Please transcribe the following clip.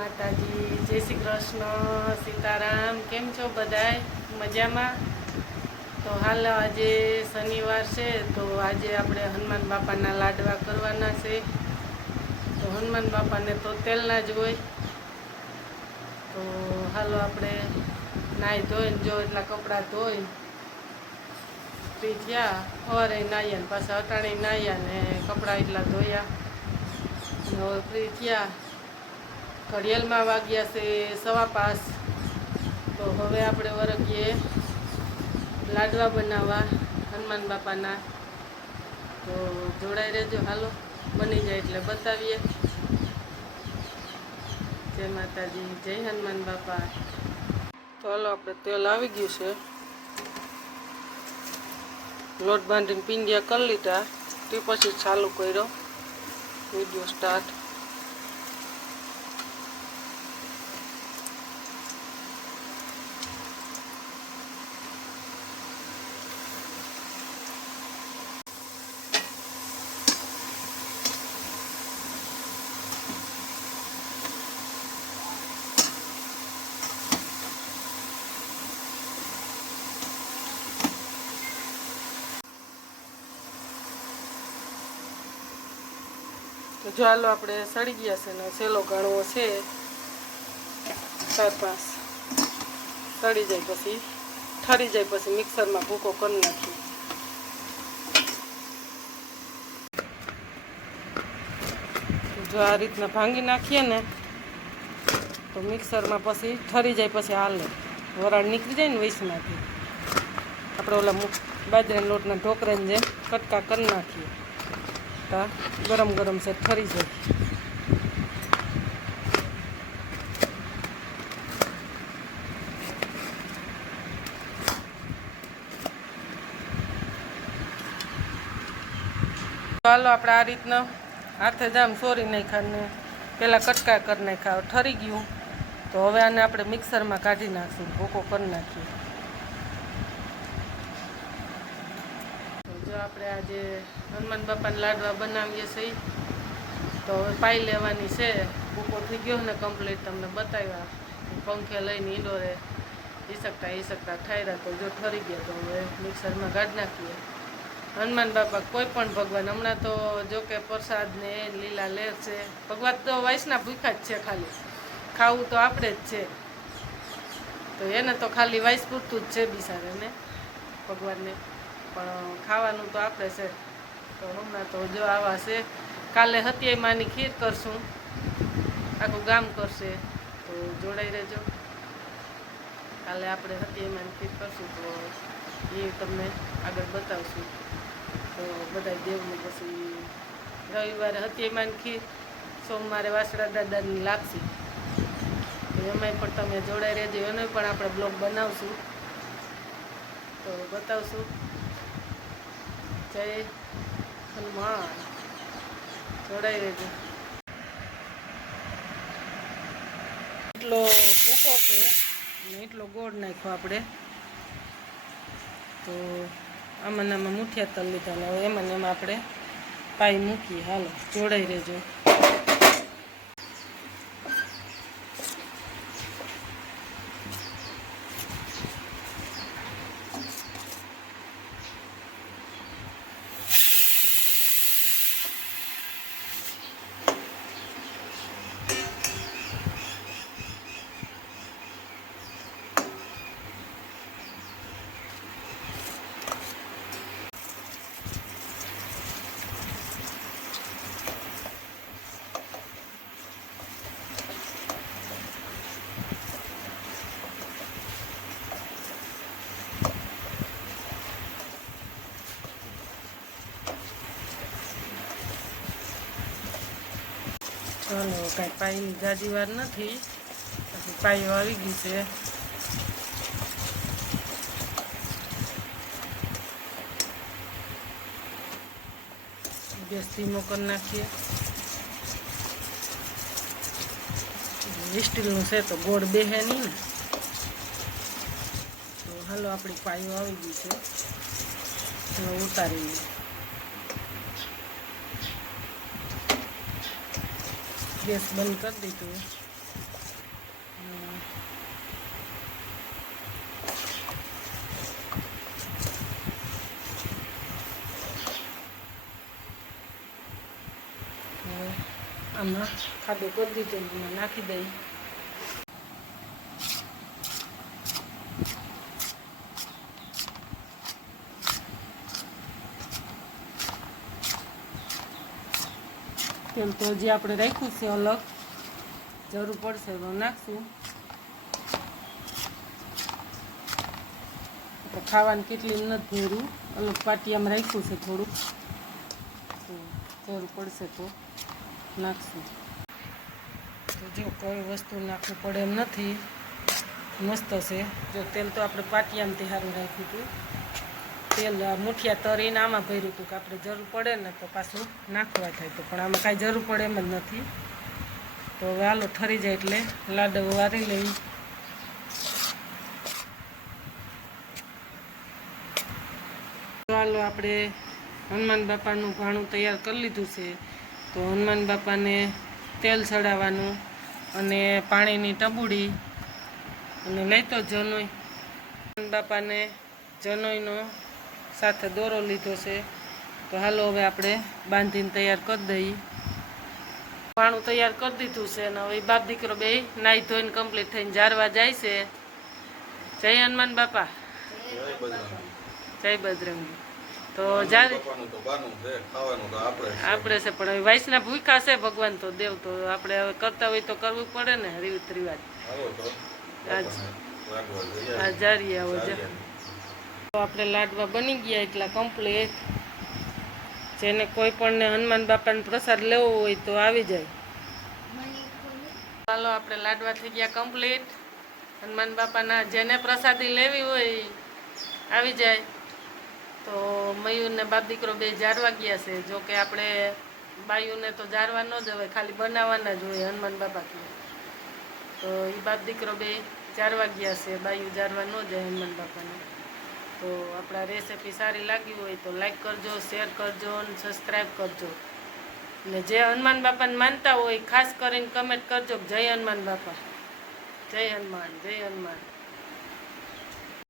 માતાજી, જય શ્રી કૃષ્ણ, સીતારામ. કેમ છો બધાય? મજામાં? તો હાલ આજે શનિવાર છે, તો આજે આપણે હનુમાન બાપાના લાડવા કરવાના છે. તો હનુમાન બાપાને તો તેલના જ હોય. તો હાલો આપણે નાહી ધોઈને જો એટલા કપડાં ધોઈ ફ્રી થયા. સવારે નાહ્યા ને પાછા અટાણે નાહ્યા ને કપડાં એટલા ધોયા. હવે ફ્રી થયા. ઘડિયાળમાં વાગ્યા છે 5:15. તો હવે આપણે વરગીએ લાડવા બનાવવા હનુમાન બાપાના. તો જોડાઈ રહેજો. હાલો બની જાય એટલે બતાવીએ. જય માતાજી, જય હનુમાન બાપા. તો હાલો આપણે તેલ આવી ગયું છે. લોટ બાંધીને પીંડિયા કરી લીધા. તે પછી ચાલુ કર્યો વિડીયો સ્ટાર્ટ. તો જો હાલો આપણે સડી ગયા છે ને છેલ્લો ગણવો છે 4-5. સડી જાય પછી ઠરી જાય પછી મિક્સરમાં ભૂકો કરી નાખીએ. જો આ રીતના ભાંગી નાખીએ ને તો મિક્સરમાં પછી ઠરી જાય પછી હાલે વરાળ નીકળી જાય ને વૈસમાંથી આપણે ઓલા બાજરાના લોટના ઢોકરાની જેમ કટકા કરી નાખીએ. ગરમ ગરમ છે ઠરી જાય. ચાલો આપણે આ રીતના હાથે જ આમ સોરી નાખ્યા ને પહેલાં કટકા કરી નાખ્યા. ઠરી ગયું તો હવે આને આપણે મિક્સરમાં કાઢી નાખશું, ભૂકો કરી નાખીએ. જો આપણે આજે હનુમાન બાપાના લાડવા બનાવીએ છીએ. તો હવે પાઈ લેવાની છે. ભૂકો થઈ ગયો ને કમ્પ્લીટ તમને બતાવ્યા. પંખે લઈને ઈંડોરે ઈસકતા ઠાયરા. તો જો ઠરી ગયા તો હવે મિક્સરમાં કાઢી નાખીએ. હનુમાન બાપા કોઈ પણ ભગવાન, હમણાં તો જો કે પ્રસાદ ને લીલા લેર છે. ભગવાન તો વાયસના ભૂખા જ છે. ખાલી ખાવું તો આપણે જ છે. તો એને તો ખાલી વાયસ પૂરતું જ છે બિચારાને ભગવાનને, પણ ખાવાનું તો આપણે છે. તો હમણાં તો જો આવા છે. કાલે હત્યાઈમાની ખીર કરશું, આખું ગામ કરશે. તો જોડાઈ રહેજો. કાલે આપણે હત્યાઈમાની ખીર કરશું તો એ તમને આગળ બતાવશું. તો બધા દેવને પછી રવિવારે હત્યાઈમાની ખીર, સોમવારે વાસડા દાદાની લાપસી. તો એમાંય પણ તમે જોડાઈ રહેજો. એનો પણ આપણે બ્લોગ બનાવશું તો બતાવશું. જય હનુમાન, જોડાઈ રહેજો. એટલો ભૂકો છે ને એટલો ગોળ નાખ્યો આપણે. તો આમાં મુઠિયા તલ લીધા ને હવે એમાં આપણે પાઈ મૂકીએ. હાલો જોડાઈ રહેજો. ચાલો કાંઈ પાઈની જાજી વાર નથી, પછી પાઈઓ આવી ગઈ છે. ગેસ ધીમો કરી નાખીએ. સ્ટીલનું છે તો ગોળ બેહે નહીં ને. તો હાલો આપણી પાઈઓ આવી ગઈ છે, હવે ઉતારીએ. ગેસ બંધ કરી દીધું. આમાં ખાડો કરી દીધો, એમાં નાખી દઈ. તેલ તો હજી આપણે રાખ્યું છે અલગ, જરૂર પડશે તો નાખશું. તો ખાવાની કેટલી નથી ભર્યું, અલગ પાટિયામાં રાખ્યું છે થોડુંક, જરૂર પડશે તો નાખશું. તો જો કોઈ વસ્તુ નાખવું પડે એમ નથી, મસ્ત છે. જો તેલ તો આપણે પાટિયામાંથી સારું રાખ્યું હતું, તેલ મુઠિયા તરીને આમાં ભર્યું હતું કે આપણે જરૂર પડે ને તો પાછું નાખવા થાય, તો પણ આમાં કાંઈ જરૂર પડે એમ જ નથી. તો હવે હાલો ઠરી જાય એટલે લાડવા વારી લઈ. હાલો આપણે હનુમાન બાપાનું ભાણું તૈયાર કરી લીધું છે. તો હનુમાન બાપાને તેલ ચડાવવાનું અને પાણીની ટબુડી અને લઈ તો જનોઈ. હનુમાન બાપાને જનોઈનો સાથે દોરો લીધો છે. તો હાલો હવે આપણે બાંધીને તૈયાર કરી દઈએ. ભાણું તૈયાર કરી દીધું છે અને હવે બાપ દીકરો બે નાહી ધોઈને કમ્પ્લીટ થઈને જારવા જાય છે. જય હનુમાન બાપા, જય બજરંગી. તો જ્યારે આપણે છે પણ હવે વાઈસના ભૂખા છે ભગવાન, તો દેવ તો આપણે હવે કરતા હોય તો કરવું પડે ને રીત રિવાજ. આ જારીએ આવો તો આપણે લાડવા બની ગયા એટલા કમ્પ્લીટ. જેને કોઈ પણને હનુમાન બાપાનો પ્રસાદ લેવો હોય તો આવી જાય. ચાલો આપણે લાડવા થઈ ગયા કમ્પ્લીટ. હનુમાન બાપાના જેને પ્રસાદી લેવી હોય આવી જાય. તો મયુરને બાપ દીકરો બે જારવા ગયા છે. જો કે આપણે બાયુને તો જારવા ન જ હોય, ખાલી બનાવવાના જ હોય હનુમાન બાપા. તો એ બાપ દીકરો બે જારવા ગયા છે, બાયુ જારવા ન જાય હનુમાન બાપાને. તો આપણા રેસીપી સારી લાગી હોય તો લાઈક કરજો, શેર કરજો અને સબસ્ક્રાઈબ કરજો. અને જે હનુમાન બાપાને માનતા હોય ખાસ કરીને કમેન્ટ કરજો જય હનુમાન બાપા, જય હનુમાન, જય હનુમાન.